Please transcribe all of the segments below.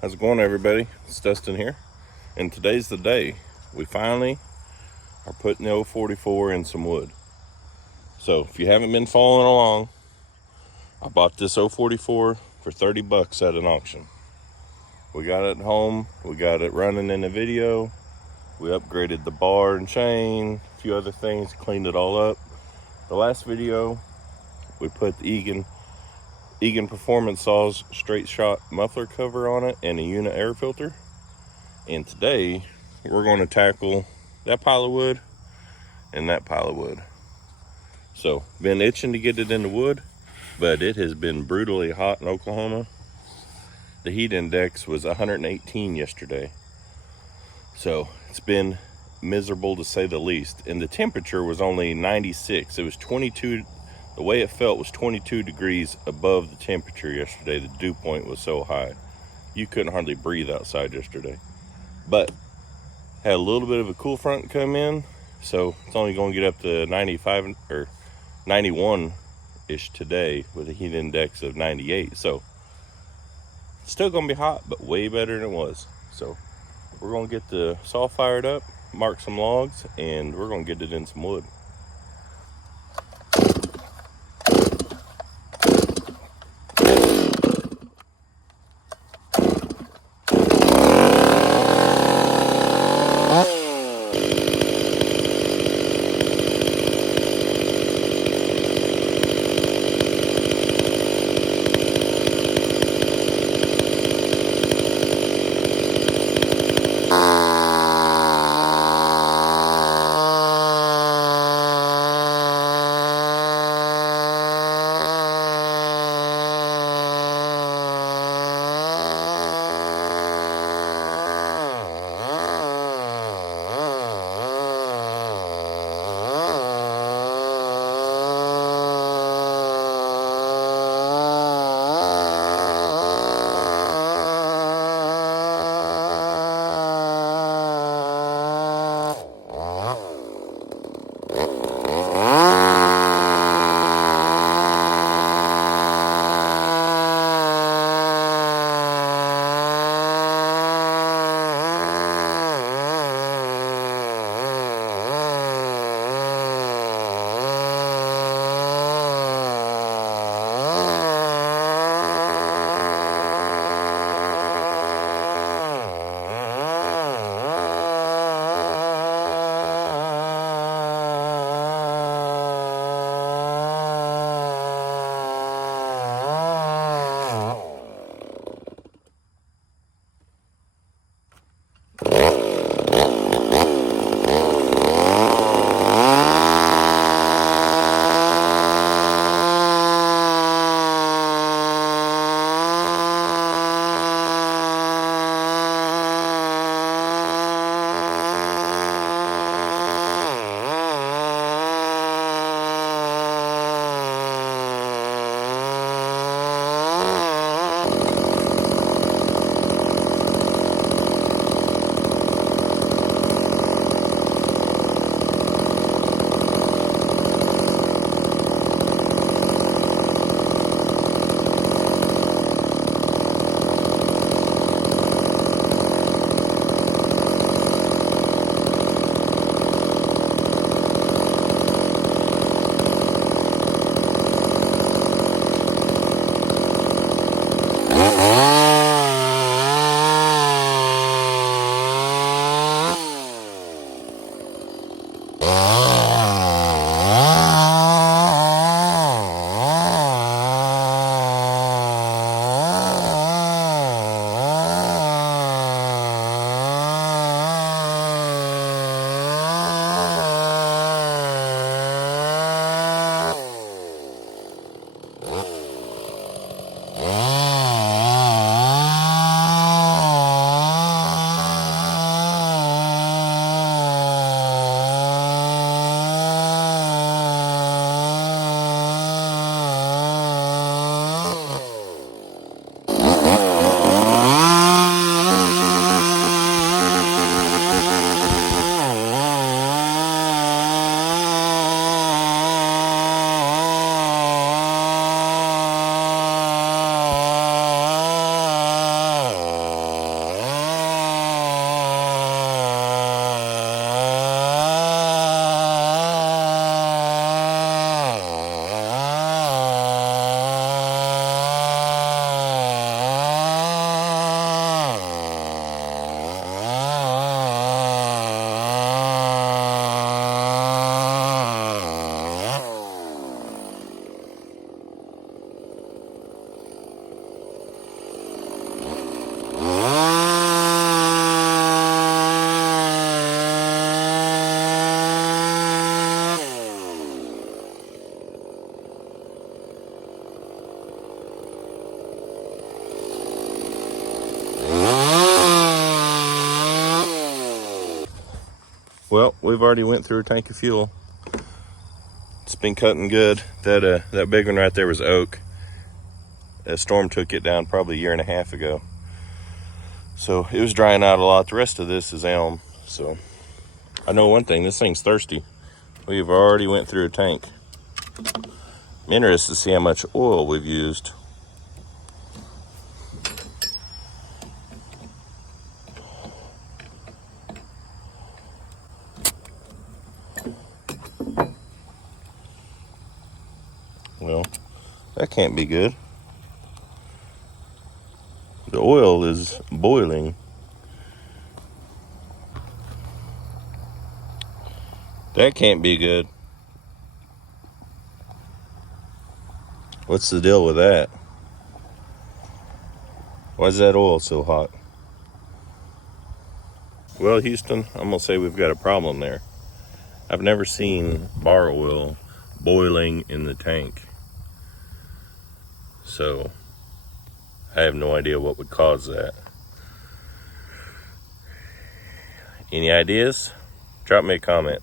How's it going, everybody? It's Dustin here, and today's the day we finally are putting the 044 in some wood. So if you haven't been following along, I bought this 044 for 30 bucks at an auction. We got it at home, we got it running in the video, we upgraded the bar and chain, a few other things, cleaned it all up. The last video, we put the Egan Performance Saws straight shot muffler cover on it and a unit air filter. And today we're going to tackle that pile of wood and that pile of wood. So been itching to get it in the wood, but it has been brutally hot in Oklahoma. The heat index was 118 yesterday, so it's been miserable to say the least. And the temperature was only 96. It was 22. The way it felt was 22 degrees above the temperature yesterday. The dew point was so high. You couldn't hardly breathe outside yesterday. But had a little bit of a cool front come in, so it's only going to get up to 95 or 91-ish today with a heat index of 98. So it's still going to be hot, but way better than it was. So we're going to get the saw fired up, mark some logs, and we're going to get it in some wood. Well, we've already went through a tank of fuel. It's been cutting good. That big one right there was oak. A storm took it down probably a year and a half ago. So it was drying out a lot. The rest of this is elm. So I know one thing, this thing's thirsty. We've already went through a tank. I'm interested to see how much oil we've used. Well, that can't be good. The oil is boiling. That can't be good. What's the deal with that? Why is that oil so hot? Well, Houston, I'm gonna say we've got a problem there. I've never seen bar oil boiling in the tank. So I have no idea what would cause that. Any ideas? Drop me a comment.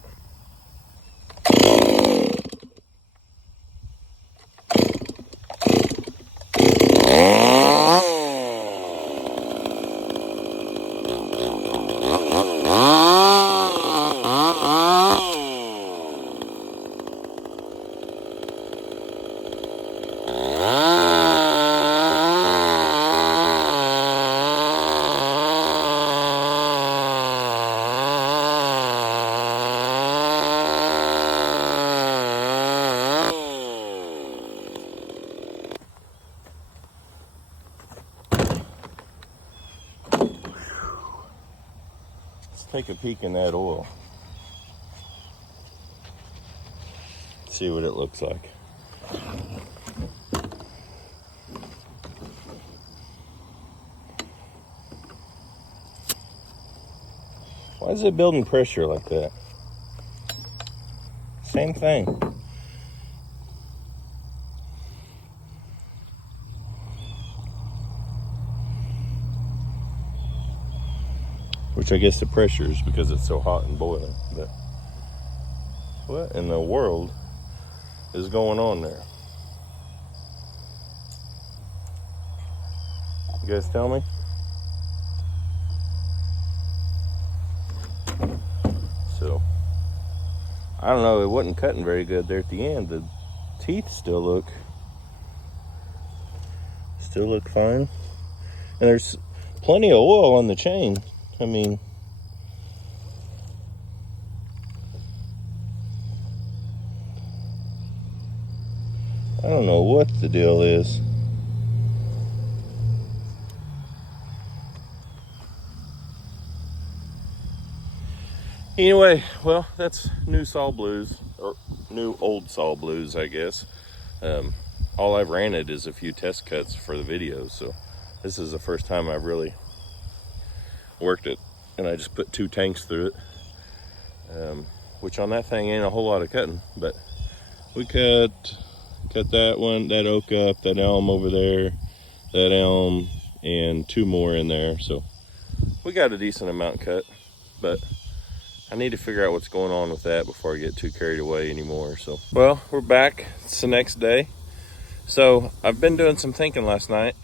Take a peek in that oil. See what it looks like. Why is it building pressure like that? Same thing. Which I guess the pressure is because it's so hot and boiling. But what in the world is going on there? You guys tell me? So, I don't know, it wasn't cutting very good there at the end. The teeth still look fine. And there's plenty of oil on the chain. I mean, I don't know what the deal is. Anyway, well, that's new saw blues, or new old saw blues, I guess. All I've ran it is a few test cuts for the videos, so this is the first time I've really worked it, and I just put 2 tanks through it, which on that thing ain't a whole lot of cutting, but we cut that one, that oak up, that elm over there, that elm, and 2 more in there, so we got a decent amount cut, but I need to figure out what's going on with that before I get too carried away anymore. So, well, we're back. It's the next day. So I've been doing some thinking last night,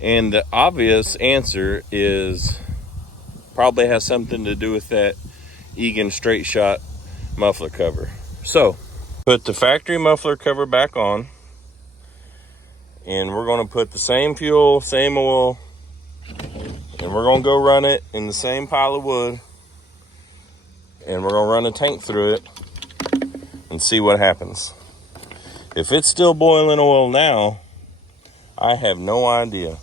and the obvious answer is probably has something to do with that Egan straight shot muffler cover. So put the factory muffler cover back on, and we're going to put the same fuel, same oil, and we're going to go run it in the same pile of wood, and we're going to run a tank through it and see what happens. If it's still boiling oil now, I have no idea.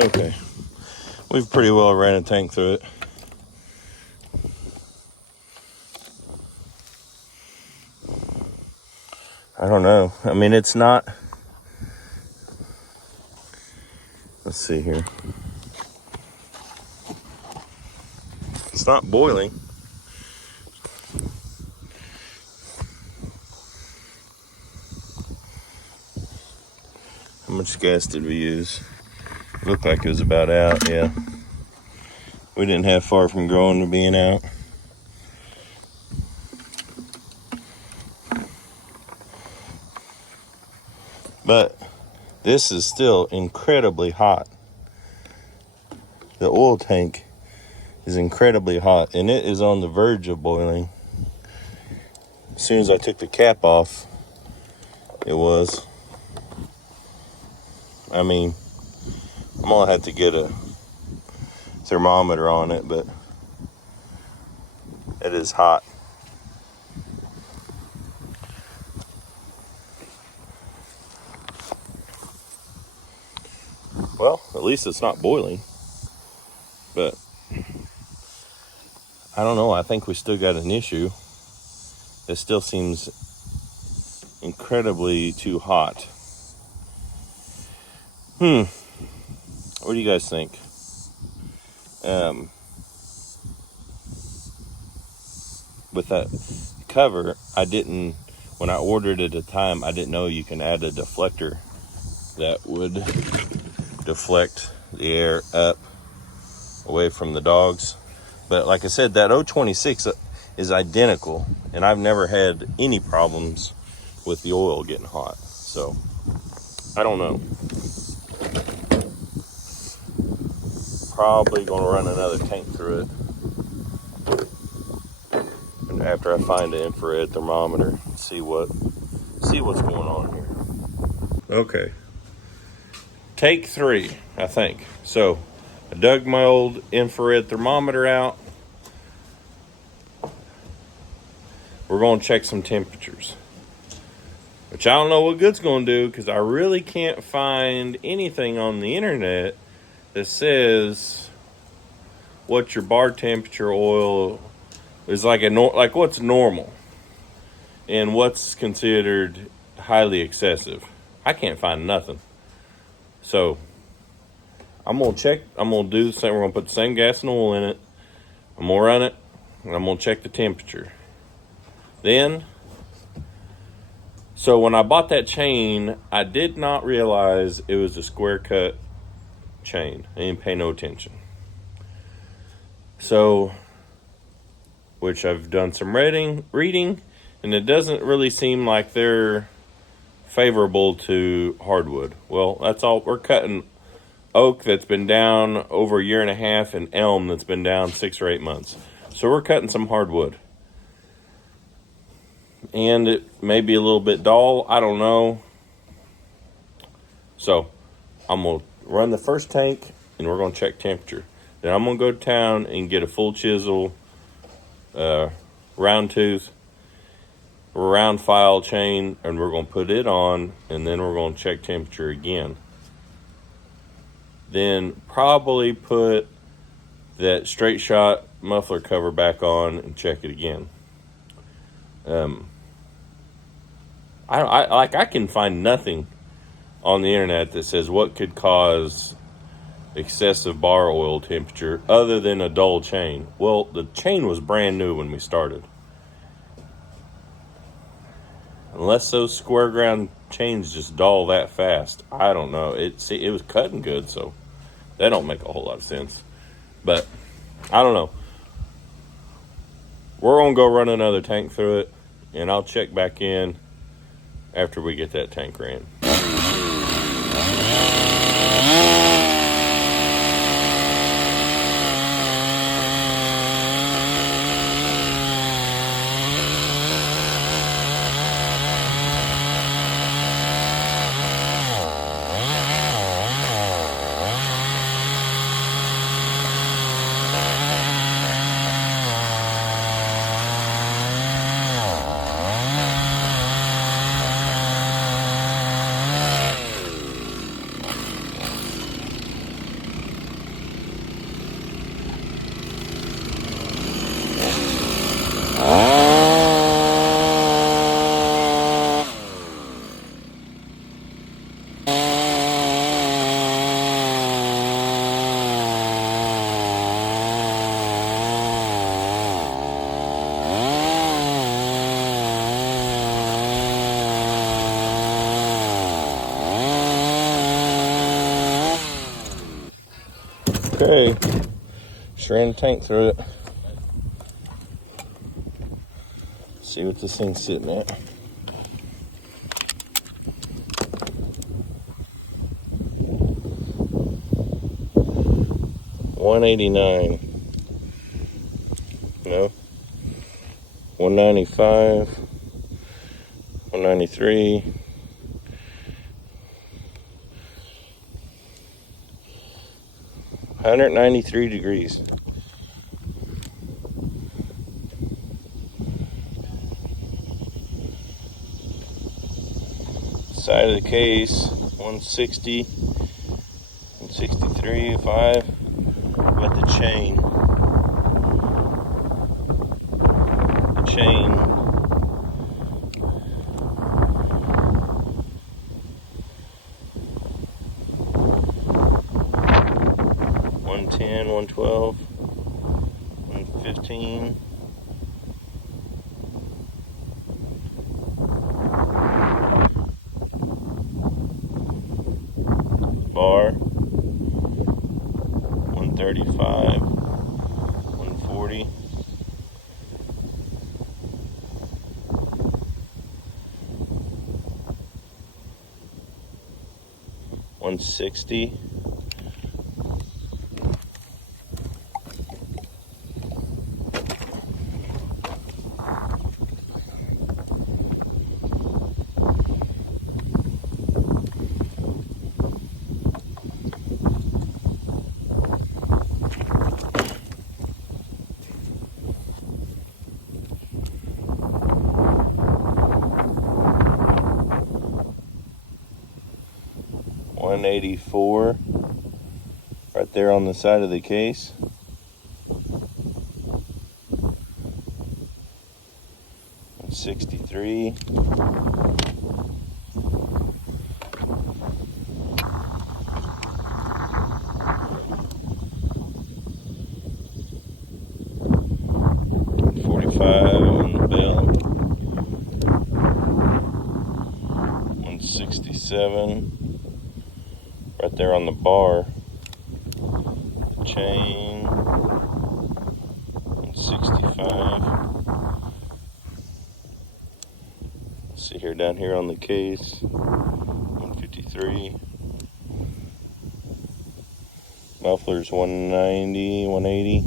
Okay, we've pretty well ran a tank through it. I don't know. I mean, it's not. Let's see here. It's not boiling. How much gas did we use? Looked like it was about out, yeah. We didn't have far from going to being out. But this is still incredibly hot. The oil tank is incredibly hot, and it is on the verge of boiling. As soon as I took the cap off, it was. I mean, I'm gonna have to get a thermometer on it, but it is hot. Well, at least it's not boiling. But I don't know, I think we still got an issue. It still seems incredibly too hot. What do you guys think? With that cover, when I ordered it at the time, I didn't know you can add a deflector that would deflect the air up away from the dogs. But like I said, that 026 is identical, and I've never had any problems with the oil getting hot. So I don't know. Probably gonna run another tank through it, and after I find an infrared thermometer, see what's going on here. Okay, take 3, I think. So I dug my old infrared thermometer out. We're gonna check some temperatures, which I don't know what good's gonna do, because I really can't find anything on the internet that says what your bar temperature oil is like like what's normal and what's considered highly excessive. I can't find nothing. So I'm gonna check. I'm gonna do the same. We're gonna put the same gas and oil in it. I'm gonna run it, and I'm gonna check the temperature. Then, so when I bought that chain, I did not realize it was a square cut chain. I didn't pay no attention. So, which I've done some reading, and it doesn't really seem like they're favorable to hardwood. Well, that's all. We're cutting oak that's been down over a year and a half, and elm that's been down 6 or 8 months. So we're cutting some hardwood. And it may be a little bit dull, I don't know. So I'm going to run the first tank, and we're going to check temperature. Then I'm going to go to town and get a full chisel, round tooth, round file chain, and we're going to put it on, and then we're going to check temperature again. Then probably put that straight shot muffler cover back on and check it again. I can find nothing on the internet that says what could cause excessive bar oil temperature other than a dull chain. Well, the chain was brand new when we started. Unless those square ground chains just dull that fast, I don't know. It was cutting good, so that don't make a whole lot of sense. But I don't know. We're gonna go run another tank through it, and I'll check back in after we get that tank ran. Okay, just ran the tank through it. See what this thing's sitting at. $189. No. 195. 193. 193 degrees. Side of the case, 160, 163, 5. But the chain, 110, 112, 115. Bar, 135, 140. $160. $184 right there on the side of the case. $163. $45 on the bell. $167. Right there on the bar. The chain, 165. See here down here on the case, 153. Mufflers 190, 180,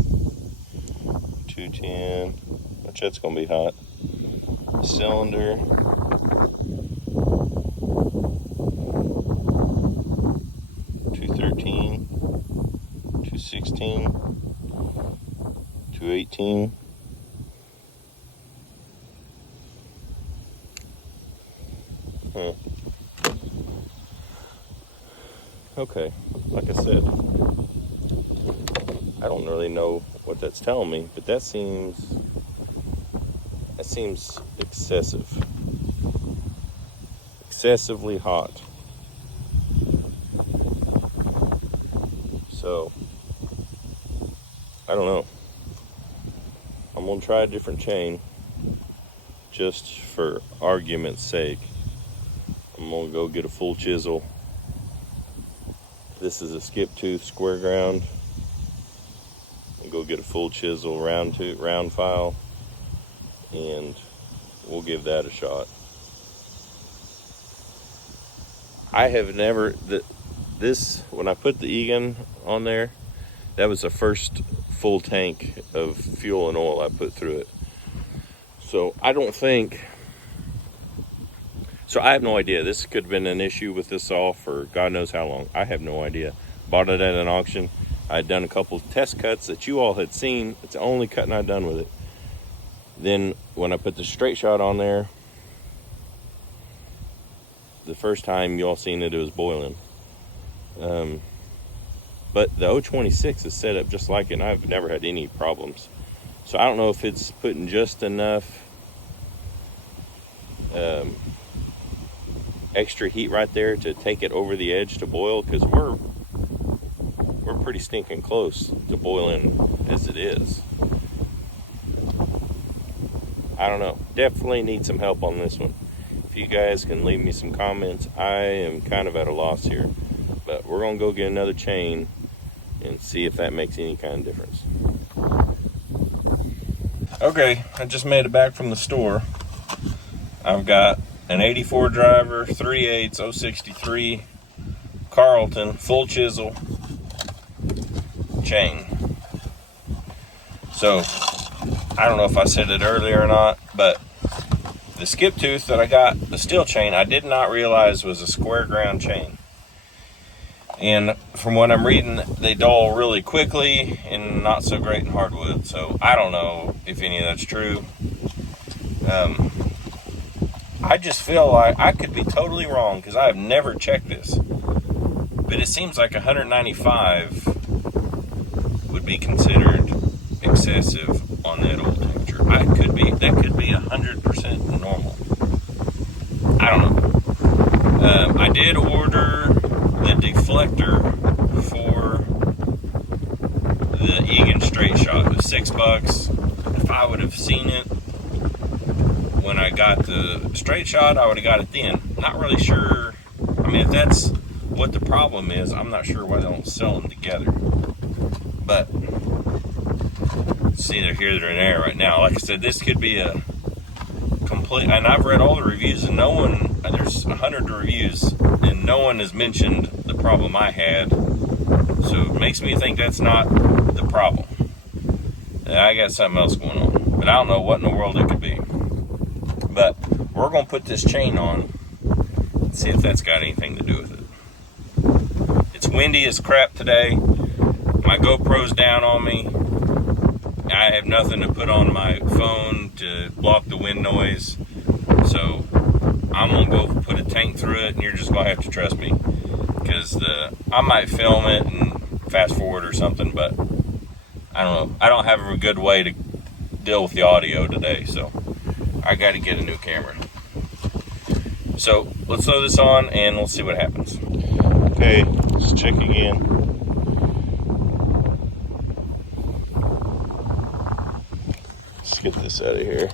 210, which that's gonna be hot. Cylinder, 213, 216, 218. Okay, like I said, I don't really know what that's telling me, but that seems excessively hot. So I don't know. I'm gonna try a different chain just for argument's sake. I'm gonna go get a full chisel. This is a skip tooth square ground. I'll go get a full chisel round file, and we'll give that a shot. I have never, when I put the Egan on there, that was the first full tank of fuel and oil I put through it. So I don't think, so I have no idea. This could have been an issue with this saw for God knows how long. I have no idea. Bought it at an auction. I had done a couple test cuts that you all had seen. It's the only cutting I'd done with it. Then when I put the straight shot on there, the first time you all seen it, it was boiling. But the 026 is set up just like it, and I've never had any problems. So I don't know if it's putting just enough extra heat right there to take it over the edge to boil, because we're pretty stinking close to boiling as it is. I don't know. Definitely need some help on this one. If you guys can leave me some comments, I am kind of at a loss here. But we're gonna go get another chain and see if that makes any kind of difference. Okay, I just made it back from the store. I've got an 84 driver, 3/8, 063 Carlton, full chisel chain. So, I don't know if I said it earlier or not, but the skip tooth that I got, the Stihl chain, I did not realize was a square ground chain. And from what I'm reading, they dull really quickly and not so great in hardwood. So I don't know if any of that's true. I just feel like I could be totally wrong because I have never checked this. But it seems like 195 would be considered excessive on that oil temperature. That could be 100% normal. I don't know. I did order the deflector for the Egan straight shot. It was $6. If I would have seen it when I got the straight shot, I would have got it then. Not really sure. I mean, if that's what the problem is, I'm not sure why they don't sell them together. But it's neither here nor there right now. Like I said, this could be a complete, and I've read all the reviews, and no one, there's 100 reviews, and no one has mentioned the problem I had. So it makes me think that's not the problem. I got something else going on, but I don't know what in the world it could be. But we're going to put this chain on and see if that's got anything to do with it. It's windy as crap today. My GoPro's down on me. I have nothing to put on my phone to block the wind noise. So I'm going to go put a tank through it, and you're just going to have to trust me. Because I might film it and fast forward or something, but I don't know. I don't have a good way to deal with the audio today, so I got to get a new camera. So let's throw this on and we'll see what happens. Okay, let's check again. Let's get this out of here.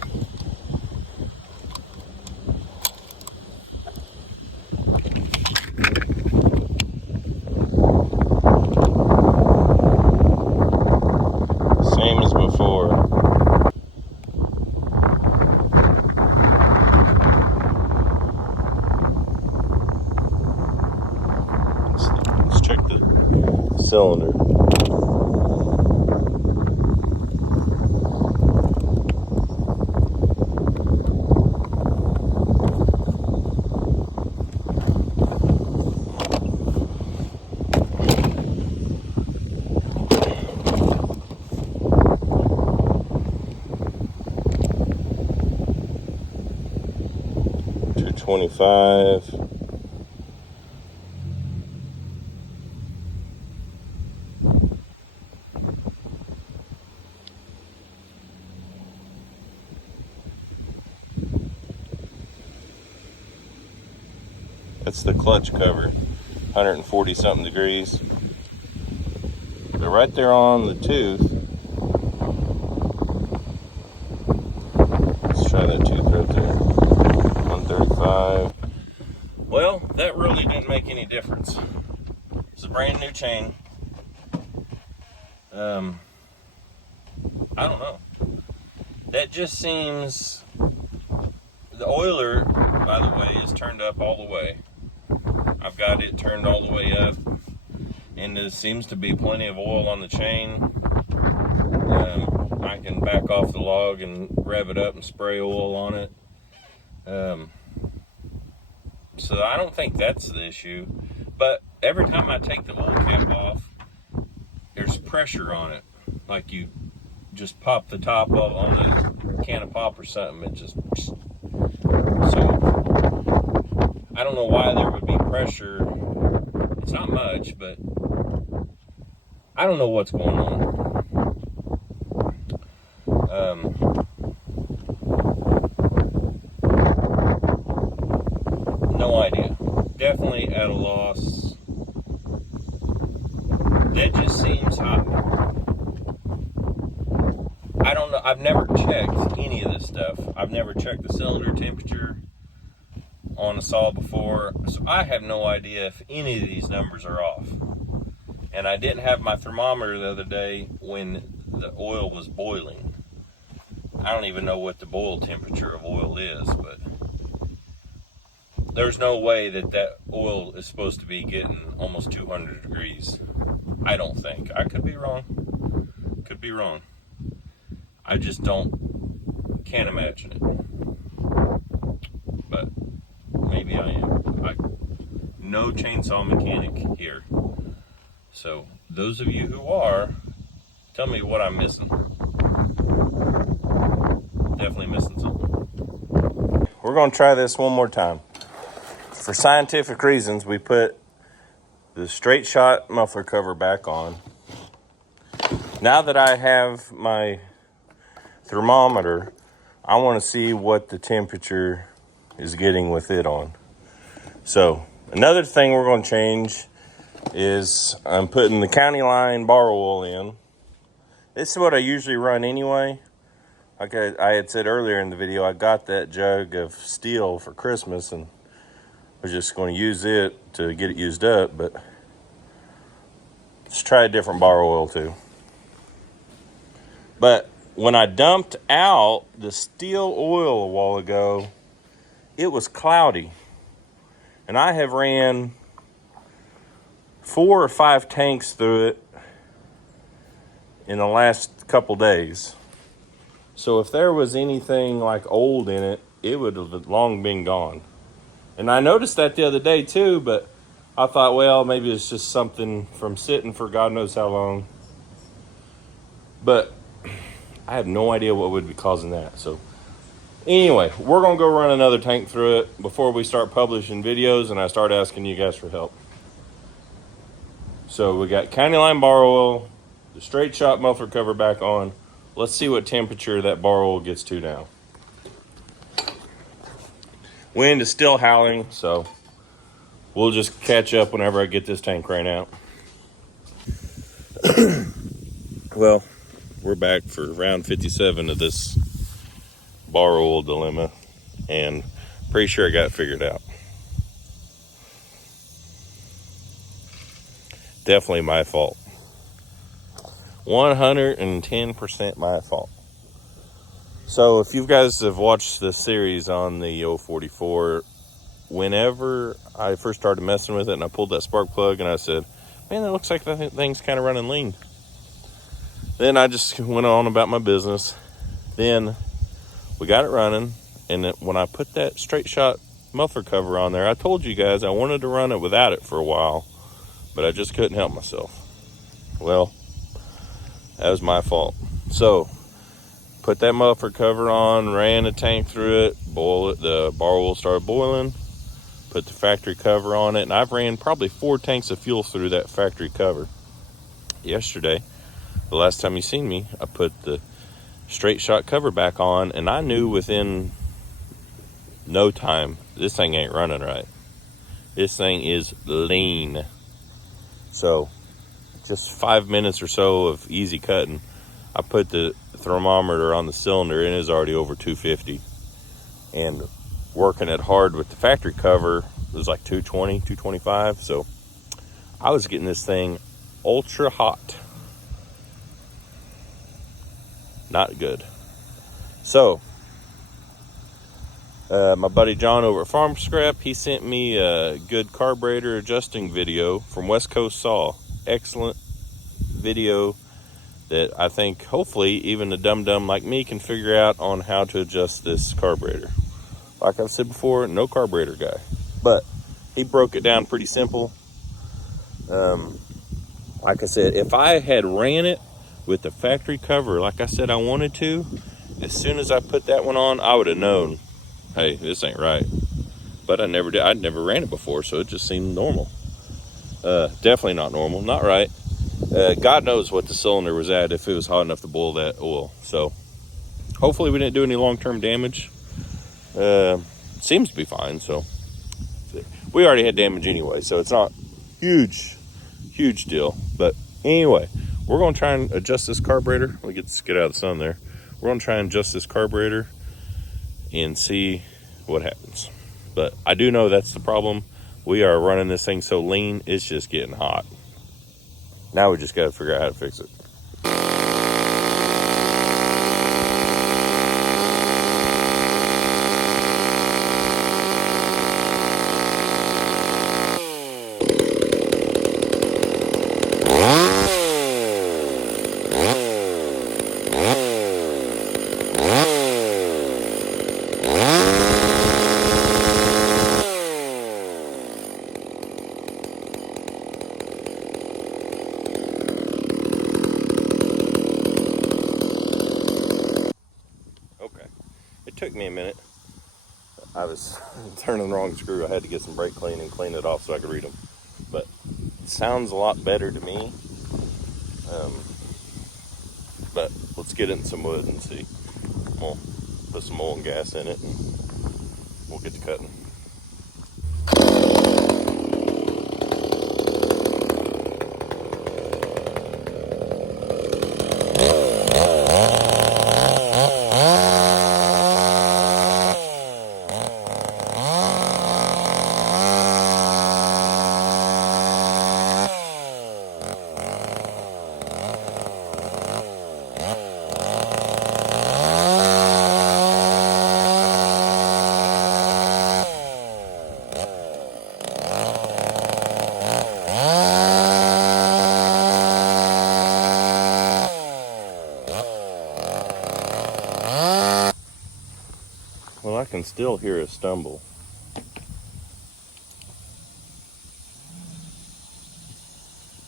Same as before. Let's check the cylinder. $25. That's the clutch cover, 140 something degrees. They're right there on the tooth. Let's try that tooth right there. 135. Well, that really didn't make any difference. It's a brand new chain. I don't know. That just seems, the oiler, by the way, is turned up all the way. I've got it turned all the way up, and there seems to be plenty of oil on the chain. I can back off the log and rev it up and spray oil on it. So I don't think that's the issue, but every time I take the oil cap off, there's pressure on it. Like you just pop the top of on the can of pop or something, it just, so I don't know why there would be pressure. It's not much, but I don't know what's going on. No idea. Definitely at a loss. That just seems high. I don't know. I've never checked any of this stuff. I've never checked the cylinder temperature on a saw before, so I have no idea if any of these numbers are off. And I didn't have my thermometer the other day when the oil was boiling. I don't even know what the boil temperature of oil is, but there's no way that that oil is supposed to be getting almost 200 degrees. I don't think. I could be wrong. Could be wrong. I just can't imagine it. But maybe I am. No chainsaw mechanic here. So those of you who are, tell me what I'm missing. Definitely missing something. We're going to try this one more time. For scientific reasons, we put the straight shot muffler cover back on. Now that I have my thermometer, I want to see what the temperature is getting with it on. So another thing we're going to change is I'm putting the county line bar oil in. This is what I usually run anyway. Like I had said earlier in the video, I got that jug of Stihl for Christmas and was just going to use it to get it used up, but let's try a different bar oil too. But when I dumped out the Stihl oil a while ago, it was cloudy. And I have ran 4 or 5 tanks through it in the last couple days. So if there was anything like old in it, it would have long been gone. And I noticed that the other day too, but I thought, well, maybe it's just something from sitting for God knows how long. But I have no idea what would be causing that. So anyway, we're going to go run another tank through it before we start publishing videos and I start asking you guys for help. So we got county line bar oil, the straight shot muffler cover back on. Let's see what temperature that bar oil gets to now. Wind is still howling, so we'll just catch up whenever I get this tank ran out. Well, we're back for round 57 of this bar oil dilemma, and pretty sure I got it figured out. Definitely my fault. 110% my fault. So if you guys have watched the series on the 044, whenever I first started messing with it and I pulled that spark plug and I said, man, that looks like that thing's kind of running lean. Then I just went on about my business. Then we got it running, and when I put that straight shot muffler cover on there, I told you guys I wanted to run it without it for a while, but I just couldn't help myself. Well, that was my fault. So put that muffler cover on, ran a tank through it, boil it, the bar oil started boiling, put the factory cover on it, and I've ran probably 4 tanks of fuel through that factory cover. Yesterday, the last time you seen me, I put the straight shot cover back on, and I knew within no time this thing ain't running right. This thing is lean. So just 5 minutes or so of easy cutting, I put the thermometer on the cylinder and it's already over 250. And working it hard with the factory cover, it was like 220, 225. So I was getting this thing ultra hot. Not good. So my buddy John over at Farm Scrap, he sent me a good carburetor adjusting video from West Coast Saw. Excellent video that I think hopefully even a dum-dum like me can figure out on how to adjust this carburetor. Like I've said before, no carburetor guy, but he broke it down pretty simple. Like I said, if I had ran it with the factory cover like I said I wanted to, as soon as I put that one on, I would have known, hey, this ain't right. But I never did. I'd never ran it before, so it just seemed normal. Definitely not normal, not right. God knows what the cylinder was at if it was hot enough to boil that oil. So hopefully we didn't do any long-term damage. Seems to be fine. So we already had damage anyway, so it's not huge deal. But anyway, we're going to try and adjust this carburetor. Let's get out of the sun there. We're going to try and adjust this carburetor and see what happens. But I do know that's the problem. We are running this thing so lean, it's just getting hot. Now we just got to figure out how to fix it. Took me a minute. I was turning the wrong screw. I had to get some brake clean and clean it off so I could read them. But it sounds a lot better to me. But let's get it in some wood and see. We'll put some oil and gas in it and we'll get to cutting. Well, I can still hear a stumble.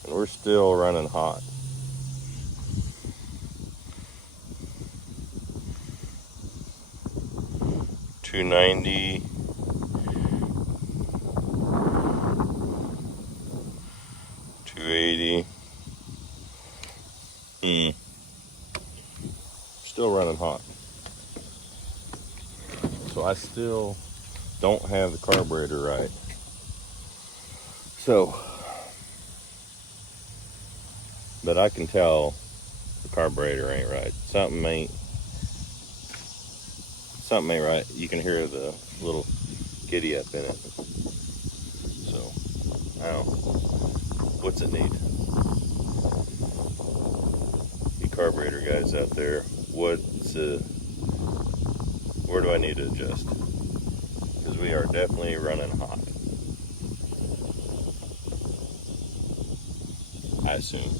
And we're still running hot. $290. $280. Still running hot. So I still don't have the carburetor right. So, but I can tell the carburetor ain't right. Something ain't right. You can hear the little giddy up in it. So, I don't know. What's it need? You carburetor guys out there, where do I need to adjust? Because we are definitely running hot. I assume.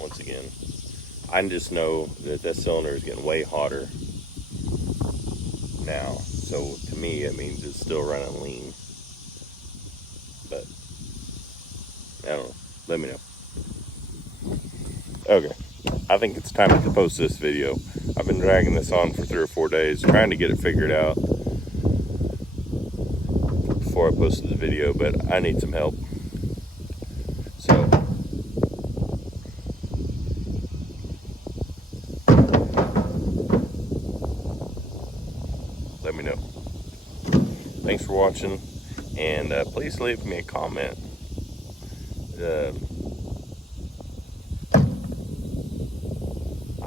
Once again, I just know that cylinder is getting way hotter now. So to me, it means it's still running lean. But I don't know. Let me know. Okay. I think it's time to post this video. I've been dragging this on for 3 or 4 days, trying to get it figured out before I posted the video, but I need some help. So, let me know. Thanks for watching, and please leave me a comment.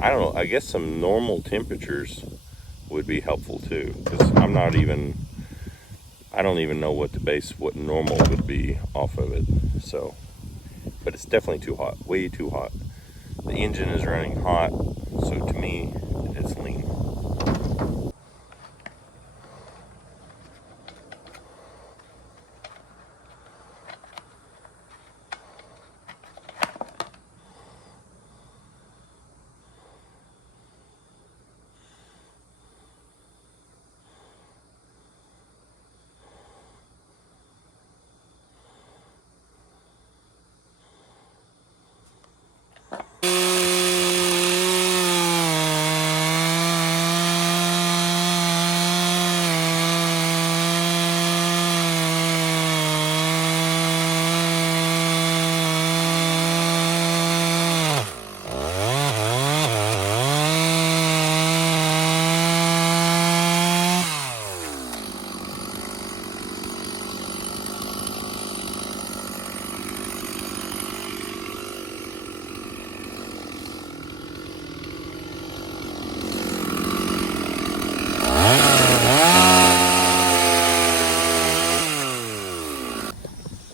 I don't know, I guess some normal temperatures would be helpful too, because I don't even know what normal would be off of it. So, but it's definitely too hot, way too hot. The engine is running hot, so to me, it's lean.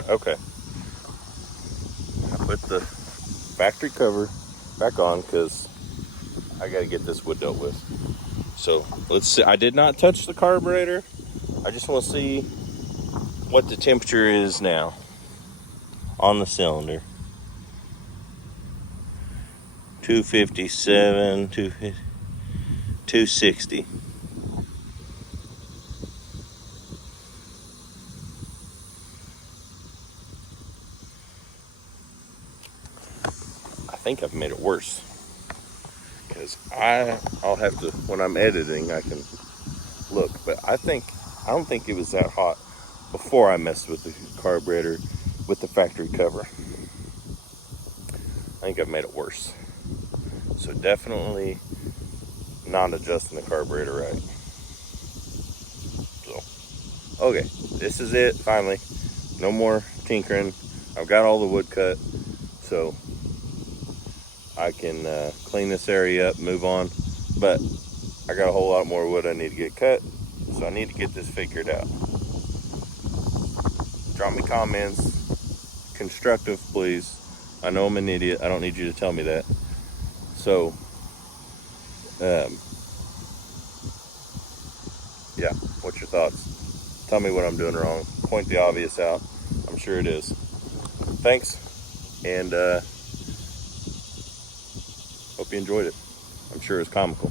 Okay. I put the factory cover back on because I got to get this wood dealt with. So let's see. I did not touch the carburetor. I just want to see what the temperature is now on the cylinder. 257, 260. I think I've made it worse because I'll have to, when I'm editing, I can look, but I don't think it was that hot before I messed with the carburetor with the factory cover. I think I've made it worse. So definitely not adjusting the carburetor right. So, okay, this is it, finally. No more tinkering. I've got all the wood cut, so I can clean this area up, move on. But I got a whole lot more wood I need to get cut, so I need to get this figured out. Drop me comments, constructive, please. I know I'm an idiot. I don't need you to tell me that. So, yeah, what's your thoughts? Tell me what I'm doing wrong. Point the obvious out. I'm sure it is. Thanks, and hope you enjoyed it. I'm sure it's comical.